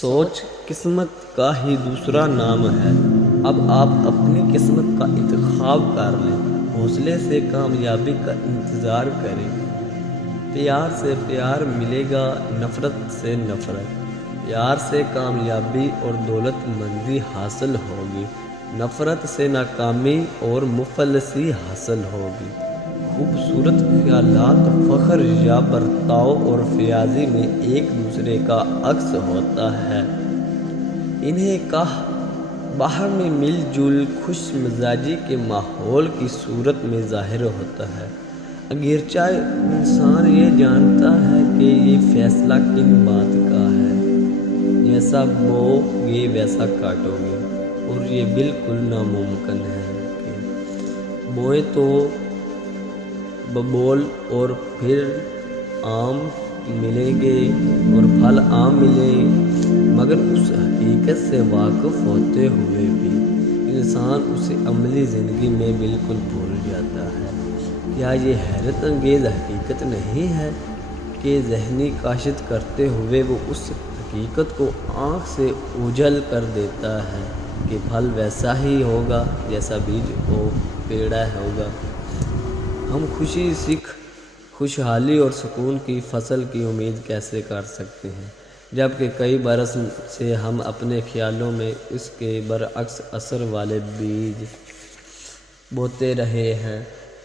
سوچ قسمت کا ہی دوسرا نام ہے۔ اب آپ اپنی قسمت کا انتخاب کر لیں، حوصلے سے کامیابی کا انتظار کریں۔ پیار سے پیار ملے گا، نفرت سے نفرت۔ پیار سے کامیابی اور دولت مندی حاصل ہوگی، نفرت سے ناکامی اور مفلسی حاصل ہوگی۔ خوبصورت خیالات فخر یا برتاؤ اور فیاضی میں ایک دوسرے کا عکس ہوتا ہے۔ انہیں باہمی مل جل خوش مزاجی کے ماحول کی صورت میں ظاہر ہوتا ہے، اگرچہ انسان یہ جانتا ہے کہ یہ فیصلہ کن بات کا ہے۔ جیسا بو گے ویسا کاٹو گے، اور یہ بالکل ناممکن ہے کہ بوئیں تو ببول اور پھر آم ملیں گے اور پھل عام ملیں، مگر اس حقیقت سے واقف ہوتے ہوئے بھی انسان اسے عملی زندگی میں بالکل بھول جاتا ہے۔ کیا یہ حیرت انگیز حقیقت نہیں ہے کہ ذہنی کاشت کرتے ہوئے وہ اس حقیقت کو آنکھ سے اوجھل کر دیتا ہے کہ پھل ویسا ہی ہوگا جیسا بیج پیڑا ہوگا۔ ہم خوشی، سکھ، خوشحالی اور سکون کی فصل کی امید کیسے کر سکتے ہیں، جبکہ کئی برس سے ہم اپنے خیالوں میں اس کے برعکس اثر والے بیج بوتے رہے ہیں؟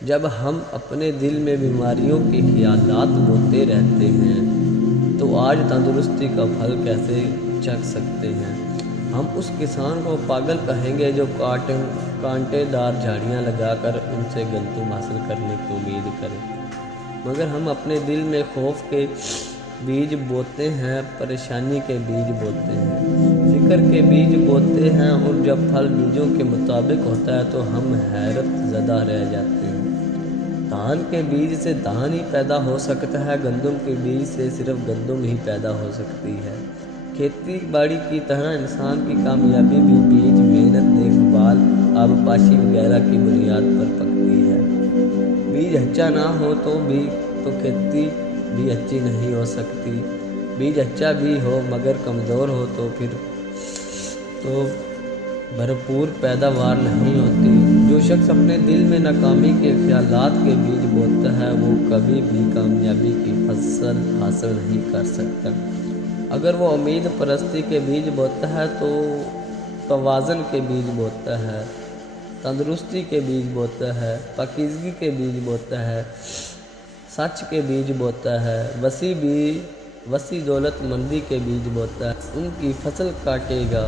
جب ہم اپنے دل میں بیماریوں کے خیالات بوتے رہتے ہیں تو آج تندرستی کا پھل کیسے چکھ سکتے ہیں؟ ہم اس کسان کو پاگل کہیں گے جو کانٹے دار جھاڑیاں لگا کر ان سے گندم حاصل کرنے کی امید کرے، مگر ہم اپنے دل میں خوف کے بیج بوتے ہیں، پریشانی کے بیج بوتے ہیں، فکر کے بیج بوتے ہیں، اور جب پھل بیجوں کے مطابق ہوتا ہے تو ہم حیرت زدہ رہ جاتے ہیں۔ دھان کے بیج سے دھان ہی پیدا ہو سکتا ہے، گندم کے بیج سے صرف گندم ہی پیدا ہو سکتی ہے۔ کھیتی باڑی کی طرح انسان کی کامیابی بھی بیج، محنت، دیکھ بھال، آبپاشی وغیرہ کی بنیاد پر پکتی ہے۔ بیج اچھا نہ ہو تو کھیتی بھی اچھی نہیں ہو سکتی۔ بیج اچھا بھی ہو مگر کمزور ہو تو پھر تو بھرپور پیداوار نہیں ہوتی۔ جو شخص اپنے دل میں ناکامی کے خیالات کے بیج بوتا ہے وہ کبھی بھی کامیابی کی فصل حاصل نہیں کر سکتا۔ اگر وہ امید پرستی کے بیج بوتا ہے تو توازن کے بیج بوتا ہے، تندرستی کے بیج بوتا ہے، پاکیزگی کے بیج بوتا ہے، سچ کے بیج بوتا ہے، وسیع دولت مندی کے بیج بوتا ہے، ان کی فصل کاٹے گا۔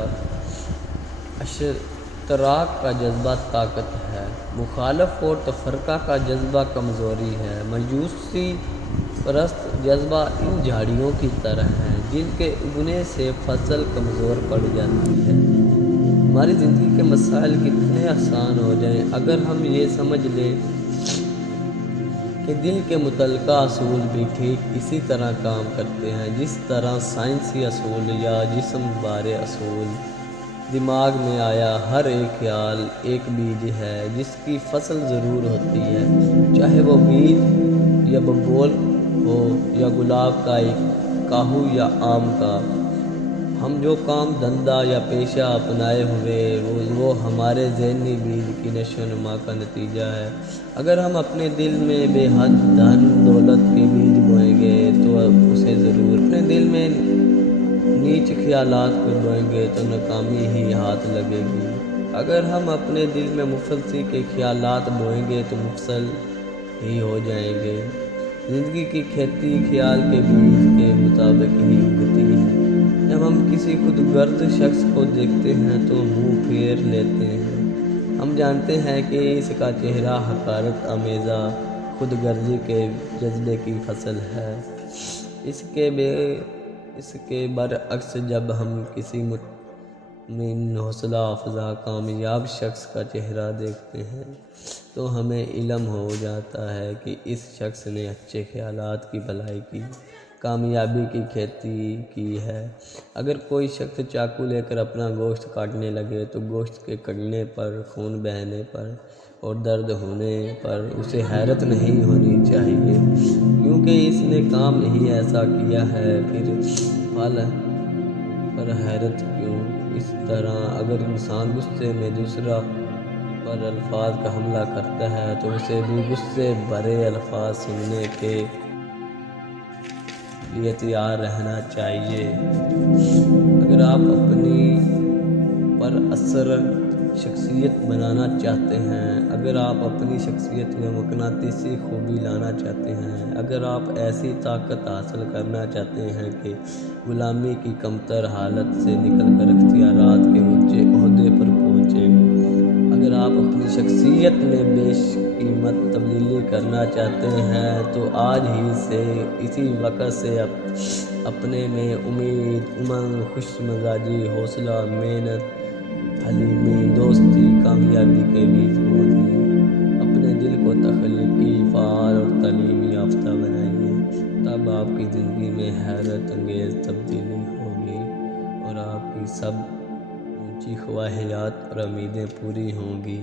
اشتراک کا جذبہ طاقت ہے، مخالف اور تفرقہ کا جذبہ کمزوری ہے۔ مایوسی پرست جذبہ ان جھاڑیوں کی طرح ہے جن کے اگنے سے فصل کمزور پڑ جاتی ہے۔ ہماری زندگی کے مسائل کتنے آسان ہو جائیں اگر ہم یہ سمجھ لیں کہ دل کے متعلقہ اصول بھی ٹھیک اسی طرح کام کرتے ہیں جس طرح سائنسی اصول یا جسم بارے اصول۔ دماغ میں آیا ہر ایک خیال ایک بیج ہے جس کی فصل ضرور ہوتی ہے، چاہے وہ بیج یا ببول ہو یا گلاب کا ایک کاہو یا آم کا۔ ہم جو کام دھندا یا پیشہ اپنائے ہوئے وہ ہمارے ذہنی بیج کی نشو و نما کا نتیجہ ہے۔ اگر ہم اپنے دل میں بے حد دھن دولت کے بیج بوئیں گے تو اسے ضرور، اپنے دل میں نیچ خیالات کو بوئیں گے تو ناکامی ہی ہاتھ لگے گی۔ اگر ہم اپنے دل میں مفلسی کے خیالات بوئیں گے تو مفلس ہی ہو جائیں گے۔ زندگی کی کھیتی خیال کے بیج کے مطابق ہی اگتی ہے۔ جب ہم کسی خود غرض شخص کو دیکھتے ہیں تو منہ پھیر لیتے ہیں۔ ہم جانتے ہیں کہ اس کا چہرہ حقارت آمیزہ خود غرضی کے جذبے کی فصل ہے۔ اس کے برعکس جب ہم کسی مطمئن، حوصلہ افزا، کامیاب شخص کا چہرہ دیکھتے ہیں تو ہمیں علم ہو جاتا ہے کہ اس شخص نے اچھے خیالات کی بھلائی کی، کامیابی کی کھیتی کی ہے۔ اگر کوئی شخص چاقو لے کر اپنا گوشت کاٹنے لگے تو گوشت کے کٹنے پر، خون بہنے پر اور درد ہونے پر اسے حیرت نہیں ہونی چاہیے، کیونکہ اس نے کام ہی ایسا کیا ہے۔ پھر پھل پر حیرت کیوں اس طرح؟ اگر انسان غصے میں دوسرا پر الفاظ کا حملہ کرتا ہے تو اسے بھی غصے بھرے الفاظ سننے کے لیے تیار رہنا چاہیے۔ اگر آپ اپنی پر اثر شخصیت بنانا چاہتے ہیں، اگر آپ اپنی شخصیت میں مقناطیسی خوبی لانا چاہتے ہیں، اگر آپ ایسی طاقت حاصل کرنا چاہتے ہیں کہ غلامی کی کمتر حالت سے نکل کر اختیارات کے اونچے عہدے پر پہنچیں، اگر آپ اپنی شخصیت میں بیش قیمت تبدیلی کرنا چاہتے ہیں تو آج ہی سے اسی وقت سے اپنے میں امید، امنگ، خوش مزاجی، حوصلہ، محنت، حلیمی، دوستی، کامیابی کے بیج بو دیں۔ اپنے دل کو تخلیقی، فعال اور تعلیم یافتہ بنائیے، تب آپ کی زندگی میں حیرت انگیز تبدیلی ہوگی اور آپ کی سب اونچی خواہشات اور امیدیں پوری ہوں گی۔